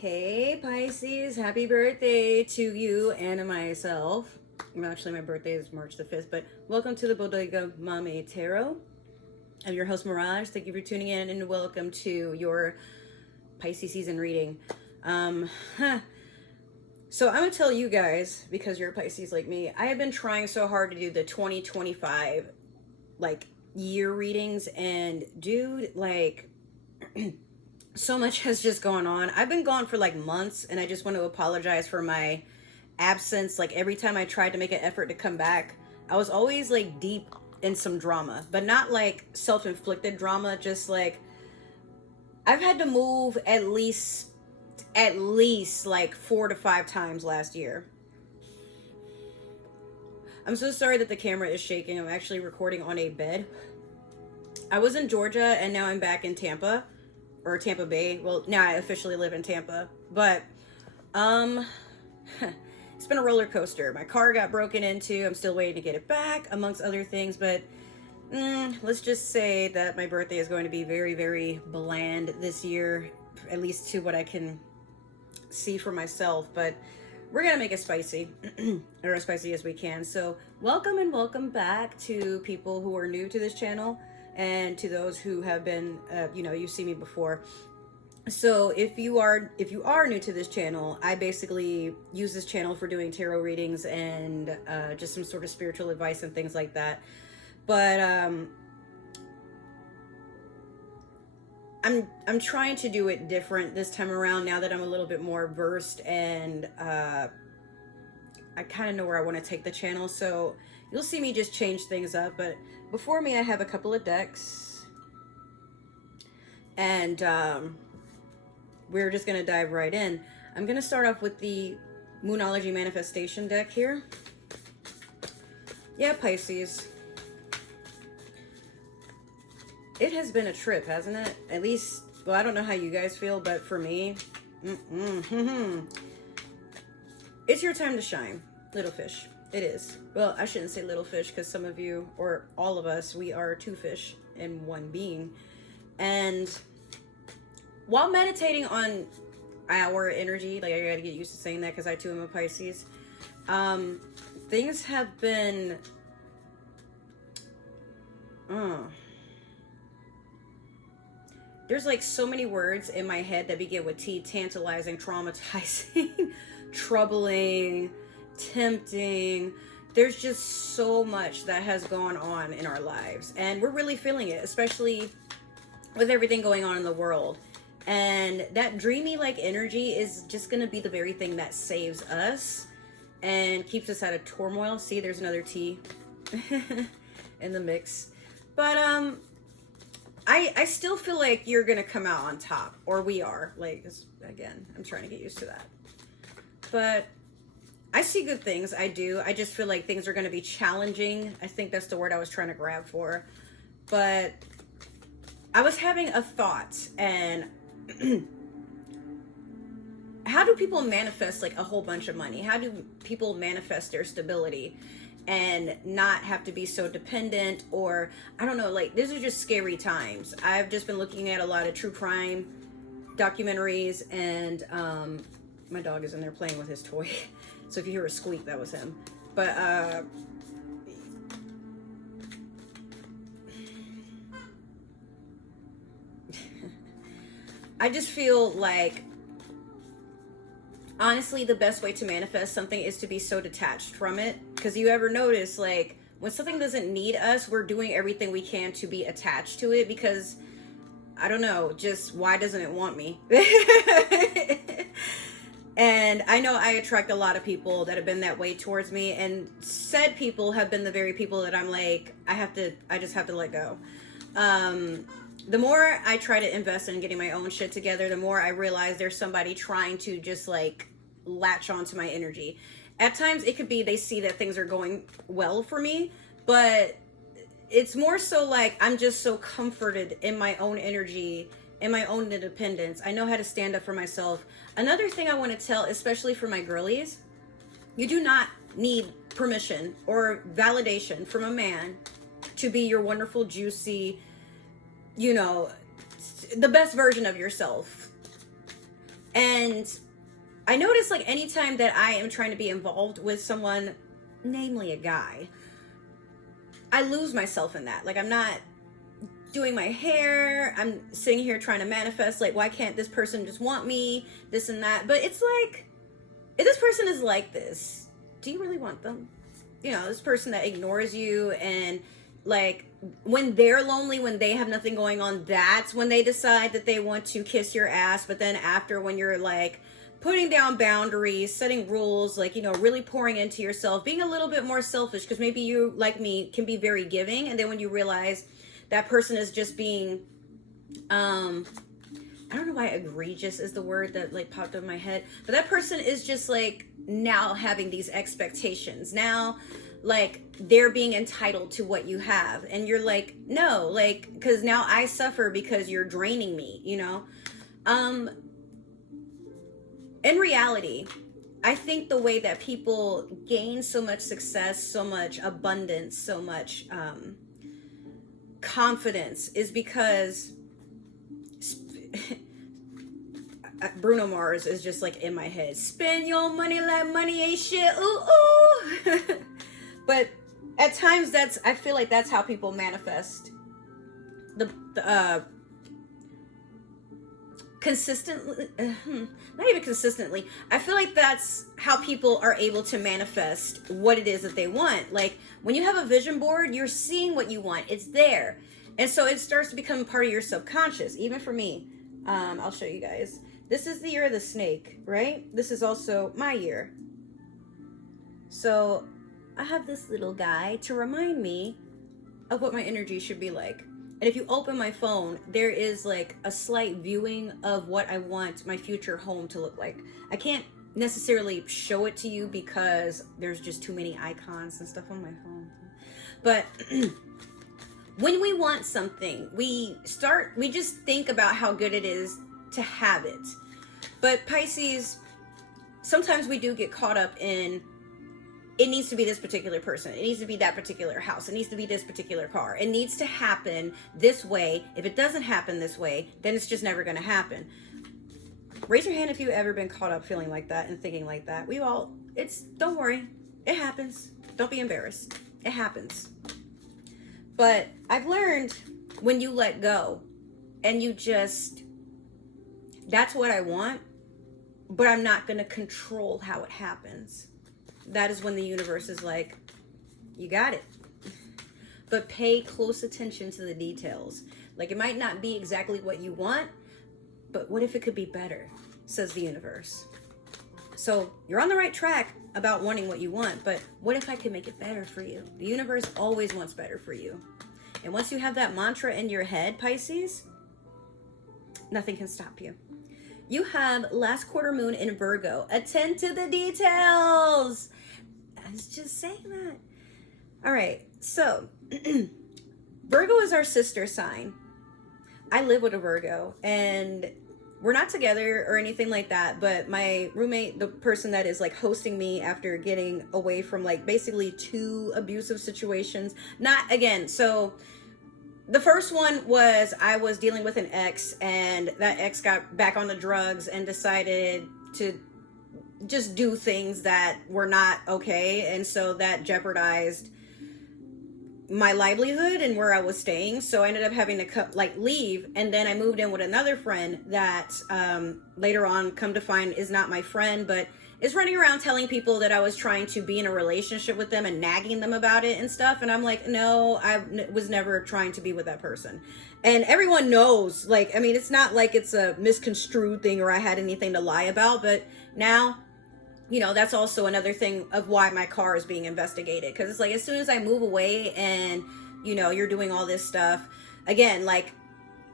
Hey Pisces, happy birthday to you and myself. Actually, my birthday is March the 5th, but welcome to the Bodega Mamí Tarot. I'm your host, Miraj. Thank you for tuning in and welcome to your Pisces season reading. So I'm going to tell you guys, because you're Pisces like me, I have been trying so hard to do the 2025 year readings, and dude, so much has just gone on. I've been gone for months, and I just want to apologize for my absence. Every time I tried to make an effort to come back, I was always deep in some drama, but not self-inflicted drama, just I've had to move at least 4 to 5 times last year. I'm so sorry that the camera is shaking. I'm actually recording on a bed. I was in Georgia and now I'm back in Tampa. Or Tampa Bay. Well, now I officially live in Tampa. But, it's been a roller coaster. My car got broken into. I'm still waiting to get it back, amongst other things. But, let's just say that my birthday is going to be very, very bland this year. At least to what I can see for myself. But we're going to make it spicy. Or as spicy as we can. So, welcome and welcome back to people who are new to this channel. And to those who have been, you've seen me before. So if you are new to this channel, I basically use this channel for doing tarot readings and just some sort of spiritual advice and things like that. But I'm trying to do it different this time around now that I'm a little bit more versed, and I kind of know where I want to take the channel. So you'll see me just change things up. But before me, I have a couple of decks. And we're just going to dive right in. I'm going to start off with the Moonology Manifestation deck here. Yeah, Pisces. It has been a trip, hasn't it? At least, well, I don't know how you guys feel, but for me, it's your time to shine, little fish. It is. Well, I shouldn't say little fish, because some of you, or all of us, we are two fish in one being. And while meditating on our energy, I gotta get used to saying that because I too am a Pisces, things have been there's so many words in my head that begin with T: tantalizing, traumatizing, troubling, tempting. There's just so much that has gone on in our lives, and we're really feeling it, especially with everything going on in the world. And that dreamy energy is just going to be the very thing that saves us and keeps us out of turmoil. See, there's another T in the mix. But I still feel like you're going to come out on top, or we are. Again, I'm trying to get used to that. But I see good things. I do. I just feel like things are going to be challenging. I think that's the word I was trying to grab for. But I was having a thought, and how do people manifest a whole bunch of money? How do people manifest their stability and not have to be so dependent? Or I don't know, these are just scary times. I've just been looking at a lot of true crime documentaries, and my dog is in there playing with his toy. So if you hear a squeak, that was him. But I just feel honestly, the best way to manifest something is to be so detached from it. Because you ever notice, when something doesn't need us, we're doing everything we can to be attached to it, because, I don't know, just why doesn't it want me? And I know I attract a lot of people that have been that way towards me, and said people have been the very people that I'm I just have to let go. The more I try to invest in getting my own shit together, the more I realize there's somebody trying to just latch onto my energy. At times it could be they see that things are going well for me, but it's more so I'm just so comforted in my own energy, in my own independence. I know how to stand up for myself. Another thing I want to tell, especially for my girlies, you do not need permission or validation from a man to be your wonderful, juicy, the best version of yourself. And I notice like anytime that I am trying to be involved with someone, namely a guy, I lose myself in that. Like, I'm not doing my hair. I'm sitting here trying to manifest, like, why can't this person just want me? This and that. But it's like, if this person is like this, do you really want them? You know, this person that ignores you, and like when they're lonely, when they have nothing going on, that's when they decide that they want to kiss your ass. But then after, when you're like putting down boundaries, setting rules, like, you know, really pouring into yourself, being a little bit more selfish, because maybe you, like me, can be very giving. And then when you realize that person is just being, I don't know why egregious is the word that like popped up in my head, but that person is just like now having these expectations. Now, like, they're being entitled to what you have. And you're like, no, like, because now I suffer because you're draining me, you know? In reality, I think the way that people gain so much success, so much abundance, so much confidence is because Bruno Mars is just like in my head. Spend your money like money ain't shit. Ooh, ooh. But at times I feel like that's how people manifest the consistently, not even consistently. I feel like that's how people are able to manifest what it is that they want. Like, when you have a vision board, you're seeing what you want. It's there. And so it starts to become part of your subconscious. Even for me, I'll show you guys. This is the year of the snake, right? This is also my year. So I have this little guy to remind me of what my energy should be like. And if you open my phone, there is like a slight viewing of what I want my future home to look like. I can't necessarily show it to you because there's just too many icons and stuff on my phone. But when we want something, we just think about how good it is to have it. But Pisces, sometimes we do get caught up in, it needs to be this particular person. It needs to be that particular house. It needs to be this particular car. It needs to happen this way. If it doesn't happen this way, then it's just never going to happen. Raise your hand if you've ever been caught up feeling like that and thinking like that. Don't worry. It happens. Don't be embarrassed. It happens. But I've learned when you let go and you just, that's what I want, but I'm not going to control how it happens. That is when the universe is like, you got it. But pay close attention to the details. Like, it might not be exactly what you want, but what if it could be better, says the universe. So you're on the right track about wanting what you want, but what if I could make it better for you? The universe always wants better for you. And once you have that mantra in your head, Pisces, nothing can stop you. You have last quarter moon in Virgo. Attend to the details. I was just saying that. All right. So Virgo is our sister sign. I live with a Virgo, and we're not together or anything like that. But my roommate, the person that is like hosting me after getting away from like basically 2 abusive situations, not again. So the first one was I was dealing with an ex, and that ex got back on the drugs and decided to just do things that were not okay. And so that jeopardized my livelihood and where I was staying. So I ended up having to leave. And then I moved in with another friend that later on, come to find, is not my friend, but is running around telling people that I was trying to be in a relationship with them and nagging them about it and stuff. And I'm like, no, I was never trying to be with that person. And everyone knows, like, I mean, it's not like it's a misconstrued thing or I had anything to lie about, but now, you know, that's also another thing of why my car is being investigated. Because it's like, as soon as I move away and, you know, you're doing all this stuff, again, like,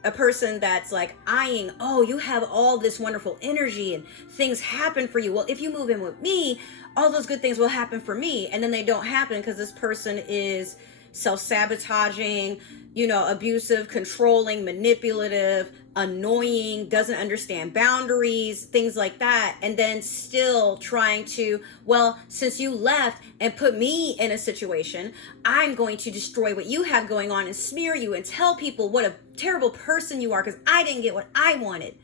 a person that's like eyeing, oh, you have all this wonderful energy and things happen for you. Well, if you move in with me, all those good things will happen for me. And then they don't happen because this person is self-sabotaging, you know, abusive, controlling, manipulative, annoying, doesn't understand boundaries, things like that. And then still trying to, well, since you left and put me in a situation, I'm going to destroy what you have going on and smear you and tell people what a terrible person you are because I didn't get what I wanted.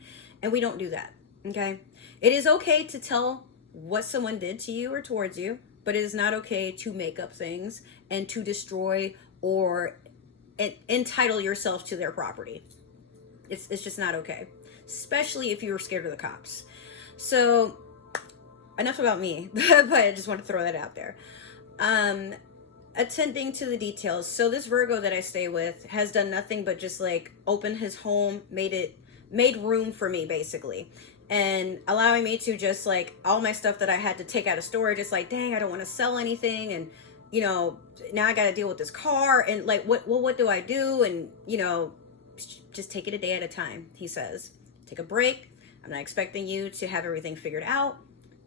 And we don't do that. Okay. It is okay to tell what someone did to you or towards you, but it is not okay to make up things and to destroy or entitle yourself to their property. It's just not okay, especially if you're scared of the cops. So enough about me, but I just want to throw that out there. Attending to the details. So this Virgo that I stay with has done nothing but just like open his home, made room for me basically, and allowing me to just like all my stuff that I had to take out of storage. It's like, dang, I don't want to sell anything, and now I got to deal with this car, and like what do I do? And just take it a day at a time. He says, take a break. I'm not expecting you to have everything figured out.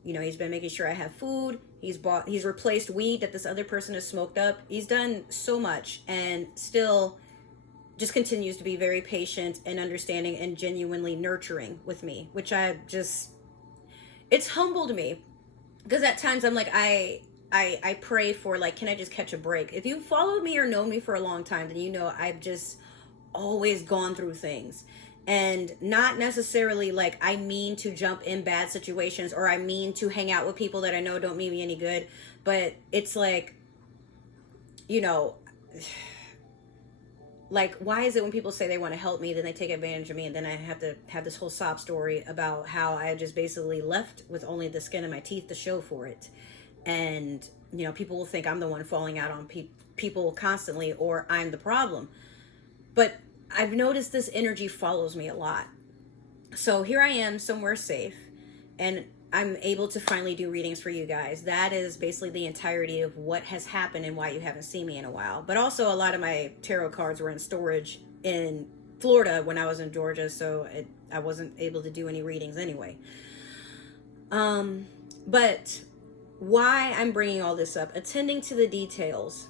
He's been making sure I have food. He's replaced weed that this other person has smoked up. He's done so much and still just continues to be very patient and understanding and genuinely nurturing with me, which it's humbled me, because at times I'm like, I pray for like, can I just catch a break? If you followed me or known me for a long time, then I've just always gone through things. And not necessarily like I mean to jump in bad situations, or I mean to hang out with people that I know don't mean me any good. But it's like, like, why is it when people say they want to help me, then they take advantage of me, and then I have to have this whole sob story about how I just basically left with only the skin of my teeth to show for it. And, people will think I'm the one falling out on people constantly, or I'm the problem. But I've noticed this energy follows me a lot. So here I am somewhere safe, and I'm able to finally do readings for you guys. That is basically the entirety of what has happened and why you haven't seen me in a while. But also a lot of my tarot cards were in storage in Florida when I was in Georgia, so I wasn't able to do any readings anyway. But why I'm bringing all this up, attending to the details.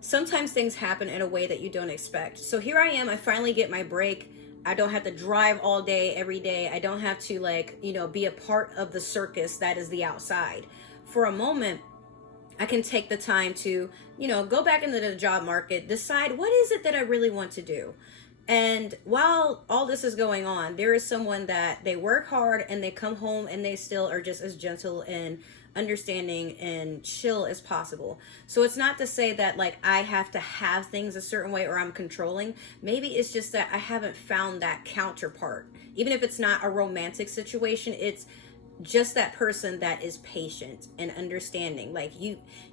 Sometimes things happen in a way that you don't expect. So here I am, I finally get my break. I don't have to drive all day, every day. I don't have to be a part of the circus that is the outside. For a moment, I can take the time to, go back into the job market, decide what is it that I really want to do. And while all this is going on, there is someone that they work hard and they come home and they still are just as gentle and understanding and chill as possible. So it's not to say that like I have to have things a certain way or I'm controlling. Maybe it's just that I haven't found that counterpart. Even if it's not a romantic situation, it's just that person that is patient and understanding. Like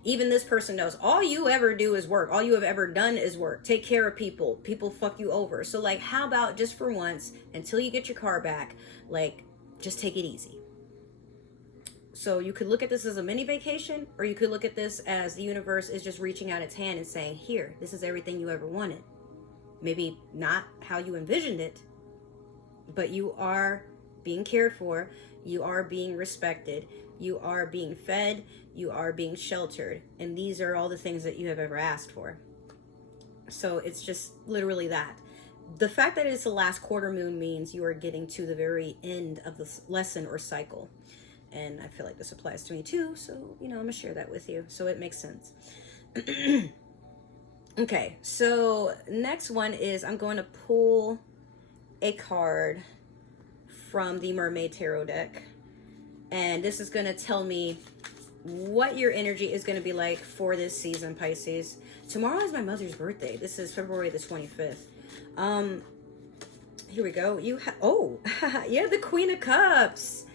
even this person knows all you ever do is work. All you have ever done is work. Take care of people. People fuck you over. So like, how about just for once, until you get your car back, like just take it easy. So you could look at this as a mini vacation, or you could look at this as the universe is just reaching out its hand and saying, here, this is everything you ever wanted. Maybe not how you envisioned it, but you are being cared for. You are being respected. You are being fed. You are being sheltered. And these are all the things that you have ever asked for. So it's just literally that. The fact that it's the last quarter moon means you are getting to the very end of the lesson or cycle. And I feel like this applies to me too. So, I'm going to share that with you. So it makes sense. Okay. So next one is I'm going to pull a card from the Mermaid Tarot deck. And this is going to tell me what your energy is going to be like for this season, Pisces. Tomorrow is my mother's birthday. This is February the 25th. Here we go. You have the Queen of Cups.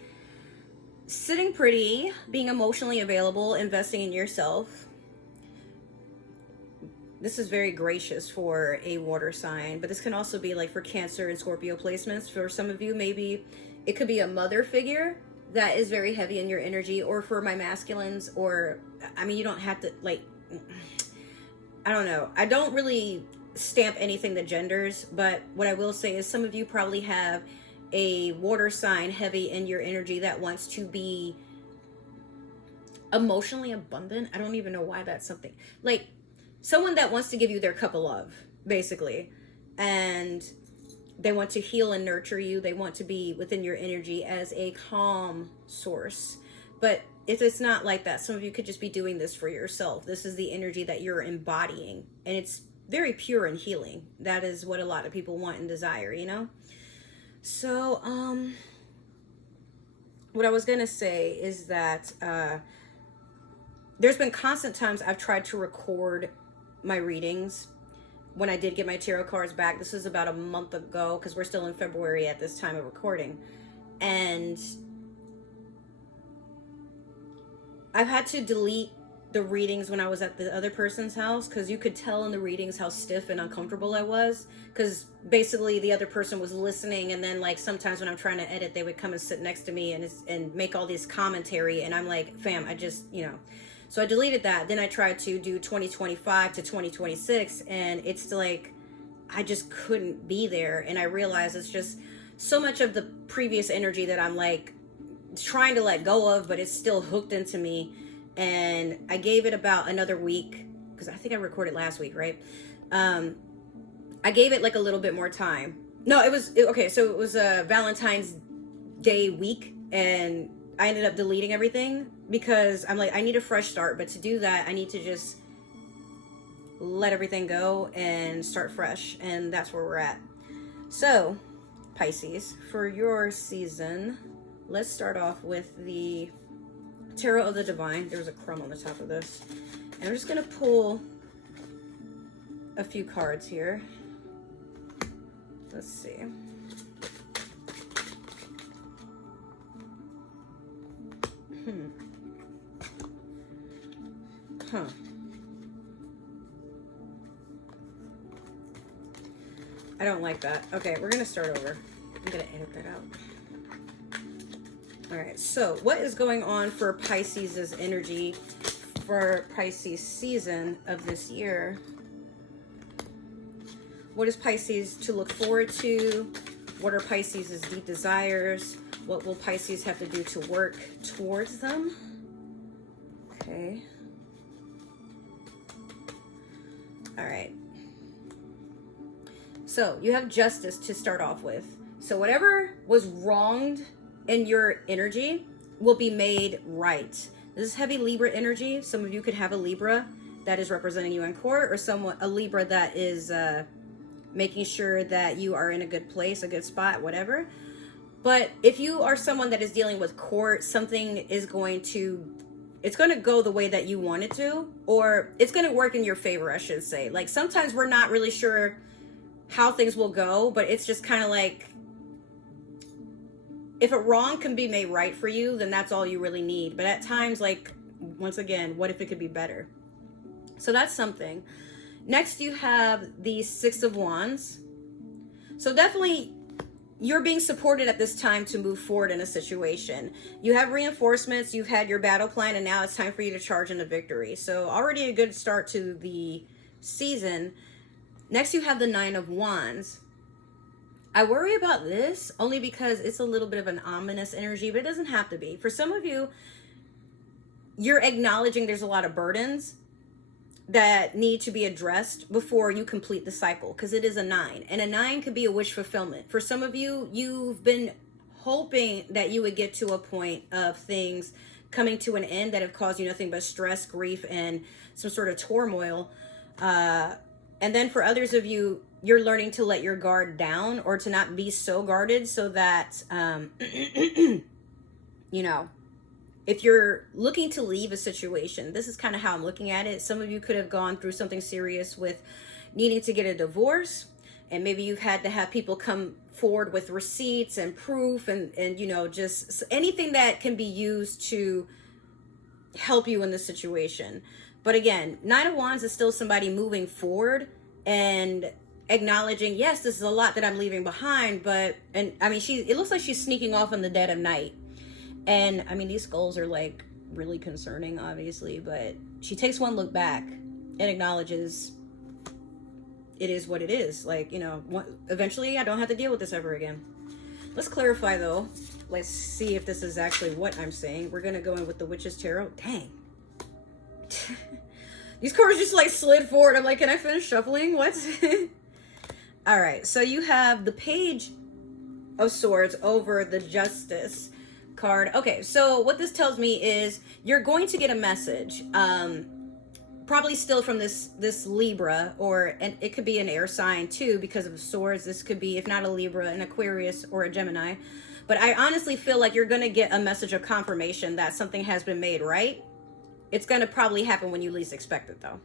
Sitting pretty, being emotionally available, investing in yourself. This is very gracious for a water sign, but this can also be like for Cancer and Scorpio placements. For some of you, maybe it could be a mother figure that is very heavy in your energy, or for my masculines, or, you don't have to, like, I don't know. I don't really stamp anything to genders, but what I will say is some of you probably have a water sign heavy in your energy that wants to be emotionally abundant. I don't even know why that's something. Like, someone that wants to give you their cup of love, basically. And they want to heal and nurture you. They want to be within your energy as a calm source. But if it's not like that, some of you could just be doing this for yourself. This is the energy that you're embodying. And it's very pure and healing. That is what a lot of people want and desire, So, what I was going to say is that there's been constant times I've tried to record my readings when I did get my tarot cards back. This is about a month ago, because we're still in February at this time of recording. And I've had to delete the readings when I was at the other person's house, because you could tell in the readings how stiff and uncomfortable I was, because basically the other person was listening, and then like sometimes when I'm trying to edit, they would come and sit next to me and make all this commentary, and I'm like, fam, I just, so I deleted that. Then I tried to do 2025 to 2026, and it's like I just couldn't be there. And I realized it's just so much of the previous energy that I'm like trying to let go of, but it's still hooked into me. And I gave it about another week, because I think I recorded last week, right? I gave it like a little bit more time. No, it was a Valentine's Day week, and I ended up deleting everything because I'm like, I need a fresh start. But to do that, I need to just let everything go and start fresh. And that's where we're at. So, Pisces, for your season, let's start off with the Tarot of the Divine. There was a crumb on the top of this. And I'm just going to pull a few cards here. Let's see. I don't like that. Okay, we're going to start over. I'm going to edit that out. All right, so what is going on for Pisces' energy for Pisces season of this year? What is Pisces to look forward to? What are Pisces' deep desires? What will Pisces have to do to work towards them? Okay. All right. So you have Justice to start off with. So whatever was wronged in your energy will be made right. This is heavy Libra energy. Some of you could have a Libra that is representing you in court, or a Libra that is making sure that you are in a good place, a good spot, whatever. But if you are someone that is dealing with court, something is going to go the way that you want it to, or it's going to work in your favor, I should say. Like sometimes we're not really sure how things will go, but it's just kind of like, if a wrong can be made right for you, then that's all you really need. But at times, like, once again, what if it could be better? So that's something. Next, you have the Six of Wands. So definitely, you're being supported at this time to move forward in a situation. You have reinforcements, you've had your battle plan, and now it's time for you to charge into victory. So already a good start to the season. Next, you have the Nine of Wands. I worry about this only because it's a little bit of an ominous energy, but it doesn't have to be. For some of you, you're acknowledging there's a lot of burdens that need to be addressed before you complete the cycle, because it is a 9. And a 9 could be a wish fulfillment. For some of you, you've been hoping that you would get to a point of things coming to an end that have caused you nothing but stress, grief, and some sort of turmoil. And then for others of you, you're learning to let your guard down, or to not be so guarded, so that, if you're looking to leave a situation, this is kind of how I'm looking at it. Some of you could have gone through something serious with needing to get a divorce, and maybe you've had to have people come forward with receipts and proof and just anything that can be used to help you in this situation. But again, Nine of Wands is still somebody moving forward and acknowledging, yes, this is a lot that I'm leaving behind, it looks like she's sneaking off in the dead of night. And these skulls are like really concerning, obviously, but she takes one look back and acknowledges it is what it is. Like, eventually I don't have to deal with this ever again. Let's clarify though. Let's see if this is actually what I'm saying. We're going to go in with the Witch's Tarot. Dang. These cards just like slid forward. I'm like, can I finish shuffling? What? All right. So you have the Page of Swords over the Justice card. Okay. So what this tells me is you're going to get a message, probably still from this Libra, and it could be an air sign too, because of swords. This could be, if not a Libra, an Aquarius or a Gemini. But I honestly feel like you're going to get a message of confirmation that something has been made right. It's going to probably happen when you least expect it, though.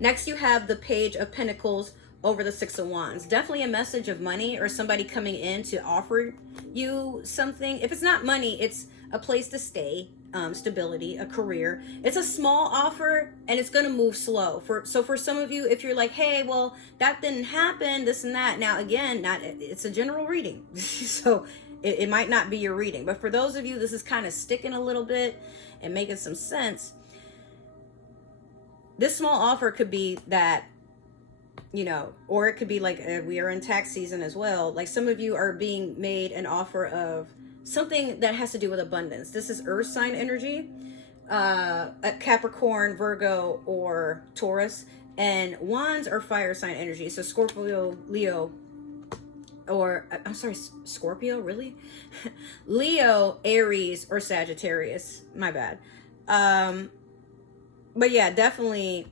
Next, you have the Page of Pentacles over the Six of Wands. Definitely a message of money or somebody coming in to offer you something. If it's not money, it's a place to stay, stability, a career. It's a small offer and it's going to move slow. So for some of you, if you're like, hey, well, that didn't happen, this and that. Now, again, it's a general reading. So it might not be your reading. But for those of you, this is kind of sticking a little bit and making some sense. This small offer could be that, you know, or it could be like we are in tax season as well. Like some of you are being made an offer of something that has to do with abundance. This is earth sign energy, a Capricorn, Virgo, or Taurus, and wands are fire sign energy. So Scorpio, Leo, or I'm sorry, Scorpio, really? Leo, Aries, or Sagittarius. My bad. But yeah, definitely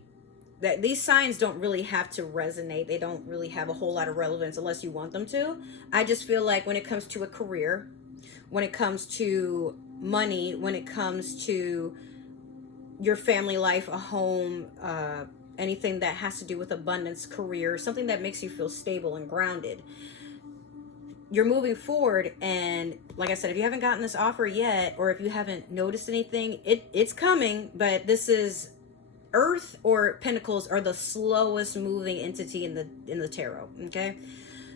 that these signs don't really have to resonate. They don't really have a whole lot of relevance unless you want them to. I just feel like when it comes to a career, when it comes to money, when it comes to your family life, a home, anything that has to do with abundance, career, something that makes you feel stable and grounded, you're moving forward. And like I said, if you haven't gotten this offer yet, or if you haven't noticed anything, it's coming. But this is Earth or Pentacles are the slowest moving entity in the tarot. Okay,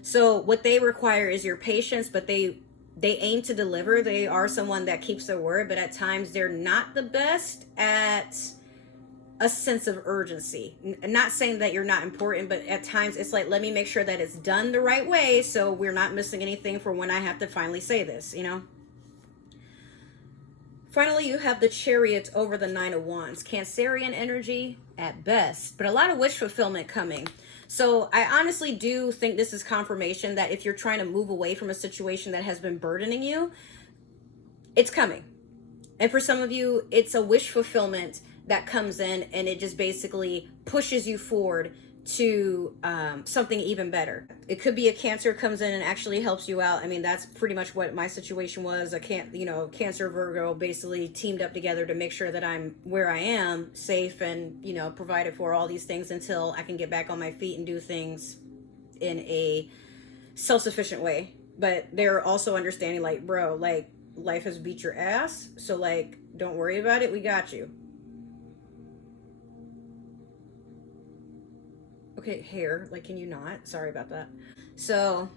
so what they require is your patience, but they aim to deliver. They are someone that keeps their word, but at times they're not the best at a sense of urgency. Not saying that you're not important, but at times it's like, let me make sure that it's done the right way so we're not missing anything for when I have to finally say this, you know? Finally, you have the Chariot over the Nine of Wands. Cancerian energy at best, but a lot of wish fulfillment coming. So I honestly do think this is confirmation that if you're trying to move away from a situation that has been burdening you, it's coming. And for some of you, it's a wish fulfillment that comes in and it just basically pushes you forward to something even better. It could be a Cancer comes in and actually helps you out. I mean, that's pretty much what my situation was. Cancer, Virgo basically teamed up together to make sure that I'm where I am, safe and, provided for, all these things until I can get back on my feet and do things in a self-sufficient way. But they're also understanding, like, bro, like, life has beat your ass, so, like, don't worry about it. We got you. Okay, hair, like, can you not? Sorry about that. So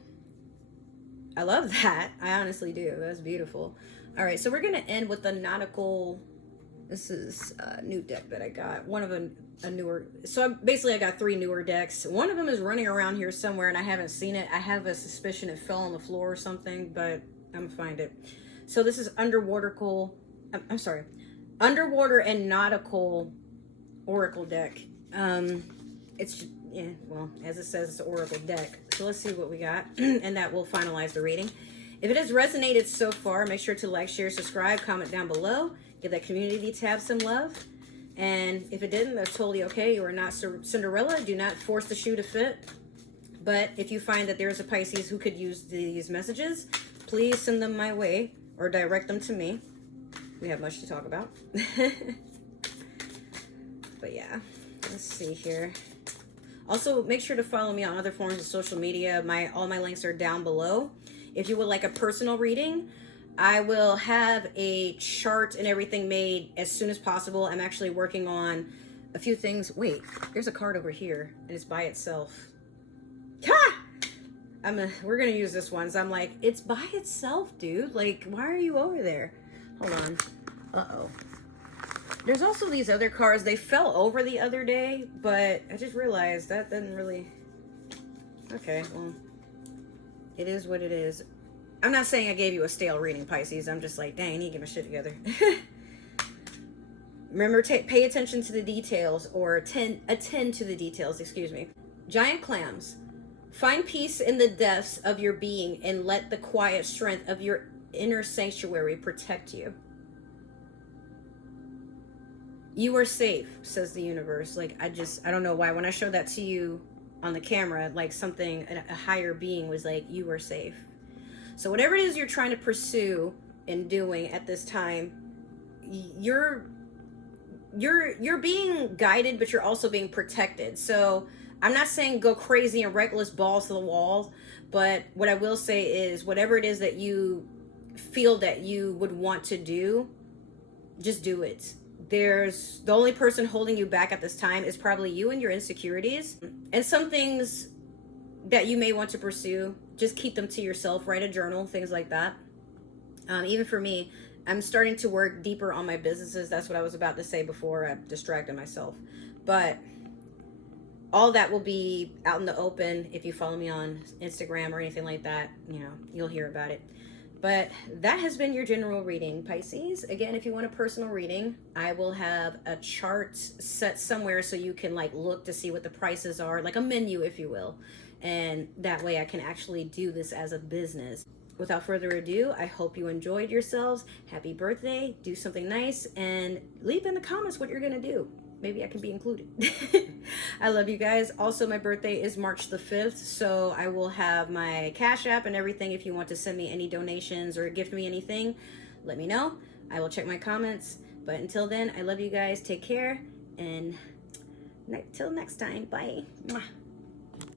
I love that. I honestly do. That's beautiful. All right, so we're gonna end with the nautical. This is a new deck that I got. One of a newer. So I got 3 newer decks. One of them is running around here somewhere and I haven't seen it. I have a suspicion it fell on the floor or something, but I'm gonna find it. So this is underwater and nautical oracle deck. It's, yeah, well, as it says, it's an oracle deck. So let's see what we got, and that will finalize the reading. If it has resonated so far, make sure to like, share, subscribe, comment down below. Give that community tab some love. And if it didn't, that's totally okay. You are not Cinderella. Do not force the shoe to fit. But if you find that there's a Pisces who could use these messages, please send them my way or direct them to me. We have much to talk about. But yeah, let's see here. Also, make sure to follow me on other forms of social media. All my links are down below. If you would like a personal reading, I will have a chart and everything made as soon as possible. I'm actually working on a few things. Wait, there's a card over here, and it's by itself. Ha! We're gonna use this one. So I'm like, it's by itself, dude. Like, why are you over there? Hold on. Uh-oh. There's also these other cards. They fell over the other day, but I just realized that didn't really... Okay, well, it is what it is. I'm not saying I gave you a stale reading, Pisces. I'm just like, dang, I need to get my shit together. Remember, pay attention to the details, or attend to the details, excuse me. Giant clams. Find peace in the depths of your being and let the quiet strength of your inner sanctuary protect you. You are safe, says the universe. Like, I don't know why. When I showed that to you on the camera, like something, a higher being was like, you are safe. So whatever it is you're trying to pursue and doing at this time, you're being guided, but you're also being protected. So I'm not saying go crazy and reckless, balls to the wall, but what I will say is whatever it is that you feel that you would want to do, just do it. The only person holding you back at this time is probably you and your insecurities. And some things that you may want to pursue, just keep them to yourself. Write a journal, things like that. Even for me, I'm starting to work deeper on my businesses. That's what I was about to say before I distracted myself. But all that will be out in the open. If you follow me on Instagram or anything like that, you'll hear about it. But that has been your general reading, Pisces. Again, if you want a personal reading, I will have a chart set somewhere so you can look to see what the prices are, like a menu, if you will. And that way I can actually do this as a business. Without further ado, I hope you enjoyed yourselves. Happy birthday. Do something nice and leave in the comments what you're going to do. Maybe I can be included. I love you guys. Also, my birthday is March the 5th, so I will have my Cash App and everything. If you want to send me any donations or gift me anything, let me know. I will check my comments. But until then, I love you guys. Take care. And till next time. Bye. Mwah.